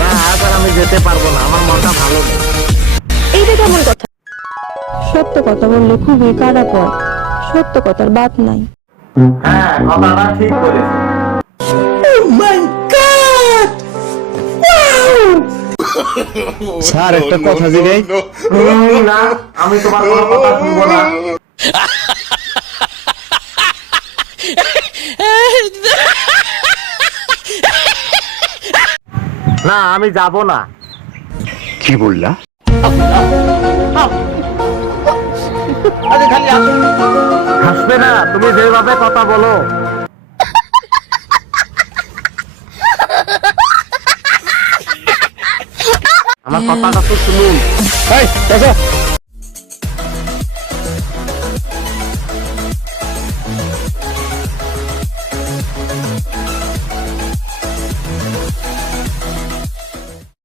না আজ আমি যেতে পারবো না, আমার মনটা ভালো নেই। এইটা কেমন কথা? সত্য কথা বললে খুবই খারাপ হয়, সত্য কথার বাদ নাই। হ্যাঁ কথাটা ঠিক বলেছো। স্যার একটা কথা জিগাই। না আমি তোমার কোনো কথা শুনবো না। না আমি যাব না। কি বললা? হাসবে না, তুমি যেভাবে কথা বলো। আমার কথাটা তো শুনুন। এই, বসো।